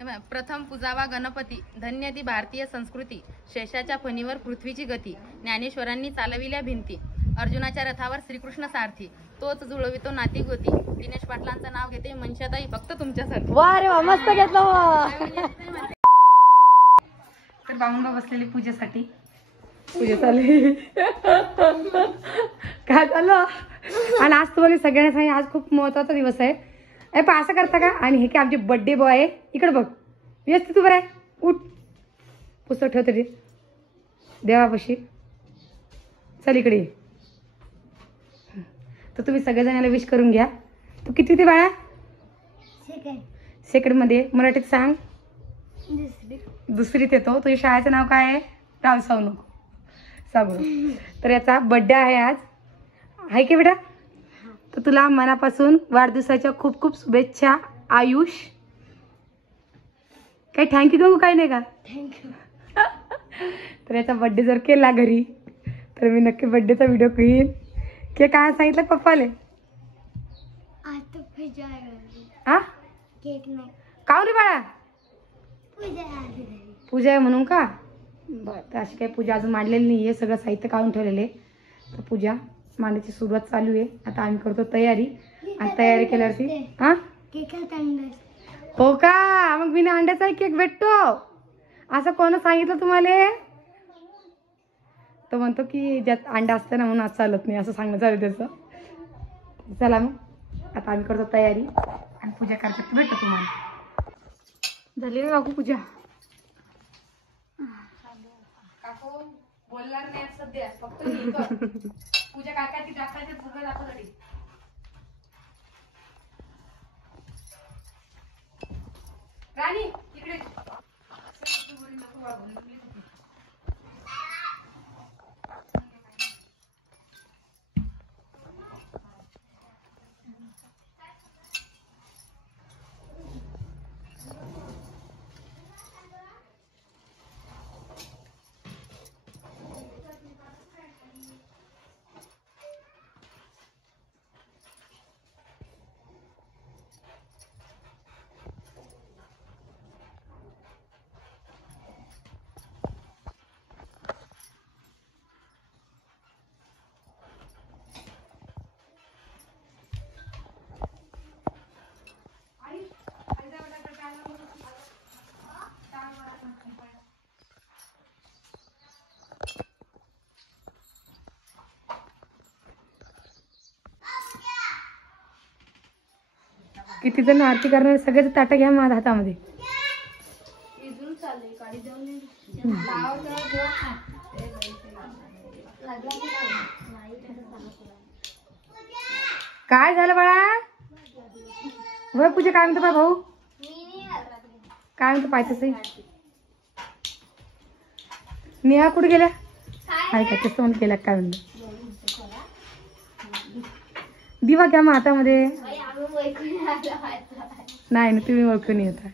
प्रथम पूजावा गणपती, धन्य ती भारतीय संस्कृती, शेषाच्या फणीवर पृथ्वीची गती, ज्ञानेश्वरांनी चालविल्या भिंती, अर्जुनाच्या रथावर श्रीकृष्ण सारथी, तोच जुळवितो नाती गोती. दिनेश पाटलांचं नाव घेते मनशाताई फक्त तुमच्यासाठी. वा रे वा, मस्त घेतलं. तर बाबा बसलेले पूजेसाठी. पूजा चालू काय झालं. आणि आज तुम्हाला सगळ्यांना सांगितलं आज खूप महत्वाचा दिवस आहे. पण असं करता का. आणि हे की आमचे बर्थडे बॉय आहे. इकडे बघ व्यवस्थित उभं आहे. उठ पुस्तक ठेवते रे देवापाशी. चल इकडे. तर तुम्ही सगळेजणाला विश करून घ्या. तू किती ते बाळा. सेकंड मध्ये मराठीत सांग. दुसरीत येतो. तुझ्या शाळेचं नाव काय आहे. राव सावनू साबरू. तर याचा बर्थडे आहे आज. आहे की बेटा. तर तुला मनापासून वाढदिवसाच्या खूप खूप शुभेच्छा. आयुष काही थँक्यू देऊ काही नाही का. थँक्यू. तर याचा बर्थडे जर केला घरी तर मी नक्की बर्थडेचा व्हिडिओ घेईन. की काय सांगितलं पप्पाले. हा केक नाही. काव रे बाळा. पूजा आहे म्हणून का. बरं. तर अशी काही पूजा अजून मांडलेली नाही आहे. सगळं साहित्य काढून ठेवलेले. तर पूजा मांडण्याची सुरुवात चालू आहे. आता आम्ही करतो तयारी. आणि तयारी केल्यावरती हा हो का. मग बिना अंड्याचा केक भेटतो असं कोण सांगितलं तुम्हाला. तो म्हणतो की ज्यात अंडा असतं ना म्हणून आज चालत नाही असं सांगणं चालू त्याचं. चला मग आता आम्ही करतो तयारी आणि पूजा करतात भेटतो तुम्हाला. झाली रे काकू पूजा. काकू बोलणार नाही सध्या फक्त पूजा काका ती दाखवायची फुगा दाखवसाठी. राणी इकडे. किती जण आरती करणार सगळ्याच ताटं घ्या माझ्या हातामध्ये. काय झालं बाळा. होय पूजा काय म्हणतो भाऊ. काय म्हणतो पाहिजे. नेहा कुठे गेल्या. काय का तसं म्हणून केल्या काय म्हणलं. दिवा घ्या मग हातामध्ये. नाही ना तुम्ही ओळखून येता.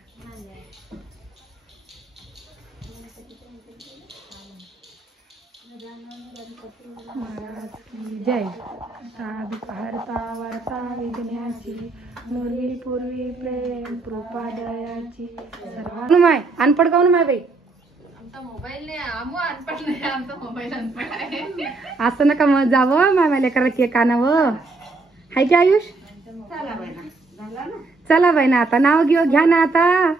जय भारता वार्ता विघ्नाची पूर्वी पूर्वी प्रेम कृपा दयाची. माय अनपड काऊन माय बाई. मोबाईल नाही आमू अनपट नाही. आमचा मोबाईल अनपट आहे. असं नका मग जावं माय लेकराला केक आणावं. हाय की आयुष. चला बाई ना आता नाव घ्या ना आता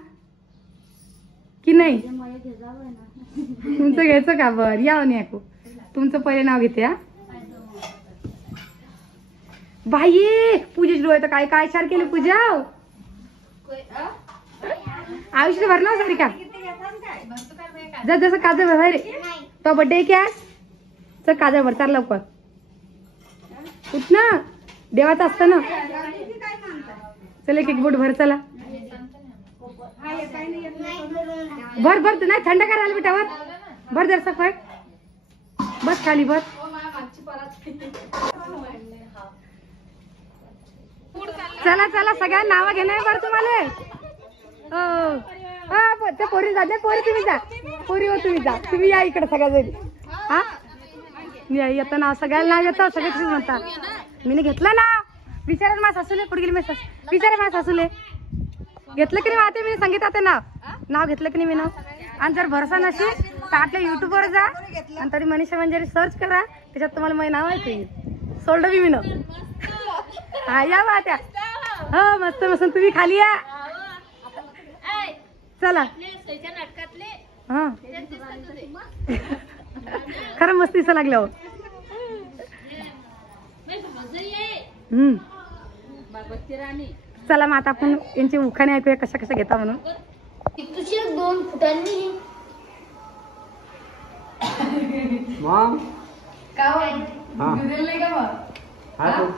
की नाही. तुमचं घ्यायचं का. बर या नाही ऐकू. तुमचं पहिले नाव घेते. हा बाई पूजेची डोळे तर काय काय चार केले पूजा. आयुष्य भरणार सारी का. जर जसं काजळ भर रे तो बर्थडे क्या. चल काजळ भर चाल लवकर. उठ ना देवाचं असतं ना. चल एक बोट भर. चला भर भर. नाही थंड काय राहिलं बेटा. भर भर जरसा फळ. बस खाली भर. चला चला सगळ्या नाव घेणार बरं तुम्हाला. हो ते पोरी जा. पोरी तुम्ही जा. पोरी हो तुम्ही जा. तुम्ही या इकडे सगळ्या जरी. हा येतं नाव सगळ्याला नाव येतं. सगळे तुम्ही म्हणता मी घेतलं ना. विचारा माझ्या सासूले कुठे गेली. मी विचारा माझ्या सासूले घेतलं की नाही. मी सांगितलं ते नाव. नाव घेतलं की नाही मी नाव. आणि जर भरोसा नसेल तर आपल्या युट्यूबवर जा आणि तरी मनीषा मंजारी सर्च करा, त्याच्यात तुम्हाला माझं नाव ऐकू येईल. सोडलं बी मी नाव. हा या बा त्या. हो मस्त मस्त तुम्ही खाली या. चला हा खरं मस्त दिसा लागल्या हो. चला मग आता आपण यांची उखाणे ऐकूया कशा कशा घेता म्हणून. तुझी 2 फुटांनी मग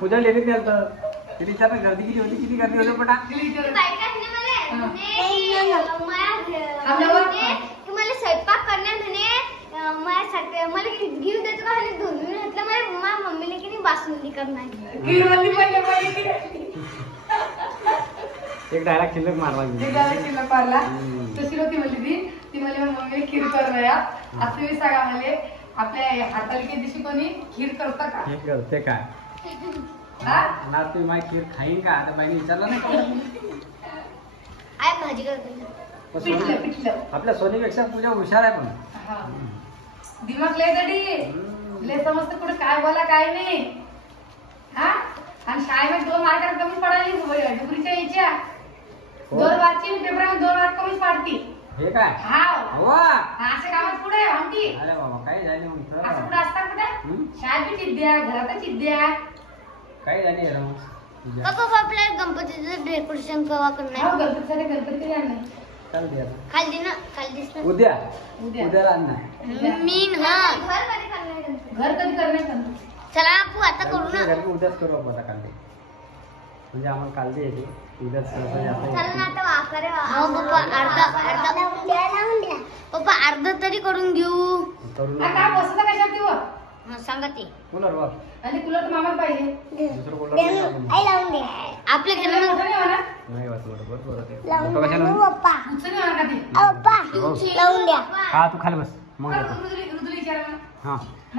पूजा लेली किती गर्दी किती होती, किती गर्दी होती पटा. मला स्वयंपाक करण्यात मला घेऊन देतो का धुवून घातलं. मला मम्मीने की बासुंदी करणार. एक डायरेक्ट शिल्लक मारला. तशी होती म्हणली ती मला मम्मीने खीर करणार असं मी सांगा. मला आपल्या हातालिके दिवशी कोणी खीर करतं का? हे करते काय ना तुम्ही माझी खीर खाईन का? आता बाईने विचारलं नाही. आय भाजी करते. पिठलं पिठलं. आपल्या सोनीपेक्षा पूजा हुशार आहे. पण दिमाग लय गडी लय समजतं कुठे काय बोला काय नाही. हा आणि शाळेमध्ये 2 मार्क कमी पडायला डुगरीच्या यायच्या 2 मार्कची पेपरामध्ये 2 मार्क कमीच पाडती. हे काय हा हवा अशा कामात पुढे आमटी अरे बाबा काही झाले मग असं कुठं असतात कुठे. शाळेत चिद्द्या घरातच चिद्द्या काही झाले. पप्पा आपल्याला गणपतीचं डेकोरेशन केव्हा करणार? गणपतीसाठी गणपती आणणार. चालते आता खाली उद्या उद्या उद्याला आणणार. मी ना घर कधी करणार? चला आपू आता करू ना. उद्याच करू आपण आता कांदे. म्हणजे आम्हाला कांदे येते उद्याच. चला ना आता वाकरे. हो पप्पा अर्धा पप्पा अर्धा तरी करून घेऊ. करू काय बसत कशात ती वर सांगा ते. कूलर वर आणि कूलर तर मामाला पाहिजे. दुसरं कूलर नाही आपण. आपल्या घरी मोठं नाही होणार. नाही वाच बरोबर कशाला उंच नाही होणार का ते? हा तू खाली बस मग येतो. ऋतुला विचारा ना. हा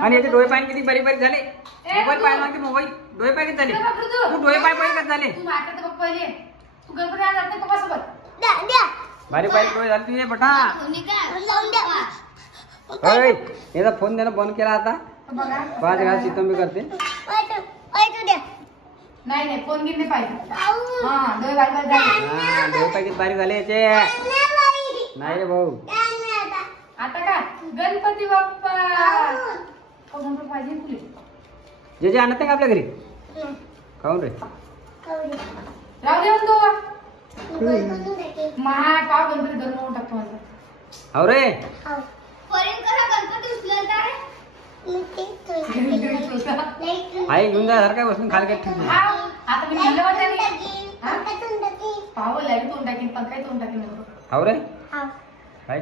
आणि याचे डोळे पाय किती बारीक बारीक झाले. मोबाईल पाय मागते मोबाईल डोळे पाय किती झाले. तू डोळे पाय पाय कसं झाले. तू माझ्याकडे बघ पहिले. तू गणपती आज जाते पप्पासोबत. बारीक बारीक डोळे झाले तुझे बटा. याचा फोन त्यानं बंद केला आता. बघा 5 घास चितंबी करते. नाही फोन घेऊन नाही पाहिजे. हा डोळे बारीक बारीक झाले. हा डोळे पाय किती बारीक झाले याचे. नाही रे भाऊ. आता का गणपती बाप्पा गणपती पाहिजे तुले. जे जे आणत आहे का आपल्या घरी खाऊन रे. राहू दे म्हणतो महा पाव गणपती धरून होऊन टाकतो माझं. हो रे गणपती उचलता आई घेऊन जा सारखं बसून खाली काय ठेवून. आता मी म्हणलं होतं नाही पाव लागेल तोंड टाकीन पण काय तोंड टाकीन हो रे काही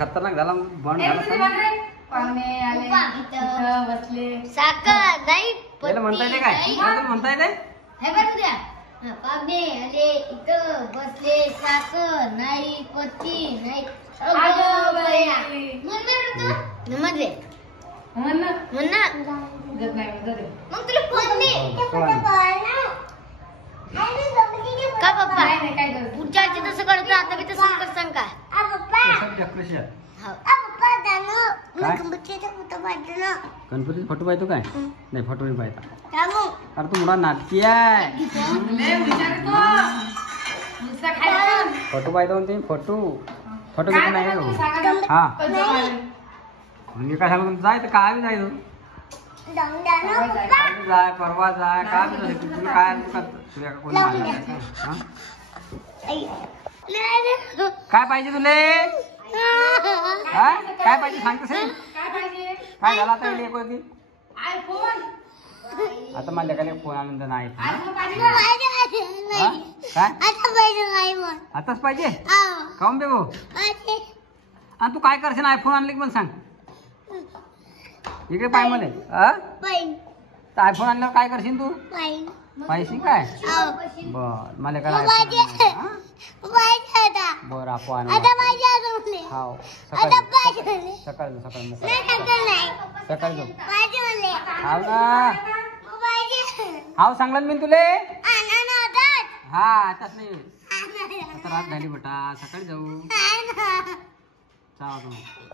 खतरनाक झाला बंद झाला. पाहुणे आले इथं बसले. साखर नाही त्याला म्हणता येते काय तुला म्हणता येते. हे बघ उद्या पाहुणे आले इथं बसले. साखर नाही पत्ती नाही. म्हणले म्हण ना म्हण ना. गत नाही गत आहे. मग तुला फोन दे का पप्पा. नाही नाही काय करत. पुढच्या आजी तसं करतो आता मी तसं कर सांग का. गणपती फोटो पाहतो काय नाही फोटो नाही पाहता. अरे तू मोठा नाटकी आहे. लय हुशार आहे तो. नुसता खायला पण. फोटो पाहतो म्हणते फोटो फोटो काय घेऊन नाही म्हणतो का तू सांगा ना. हा कसं पाहिजे? मी काय सांगतो जाय तर काय बी जाय तू. काय बी जाय परवा जाय काय बी जाय तुला काय तुला कोणी मारलं काय? हा? काय पाहिजे तुले. हा काय पाहिजे सांगतोस हे? काय पाहिजे? काय झालं आता एक होती. आयफोन. आता मला लेकाला फोन आणून देणार आहे. आयफोन पाहिजे का? हा? काय आताच पाहिजे काऊन बे भाऊ. आणि तू काय करशील आयफोन आणले की मला सांग. इकडे पाय मला तर आयफोन आणल्यावर काय करशील तू पाहिजे काय. बर मला काय बर आपण हाव सकाळी सकाळी सकाळी सकाळी जाऊ हाव ना. हाव सांगलं मी तुले. हा आताच नाही आता आता रात झाली बेटा, सकाळी जाऊ. चहा वाजव.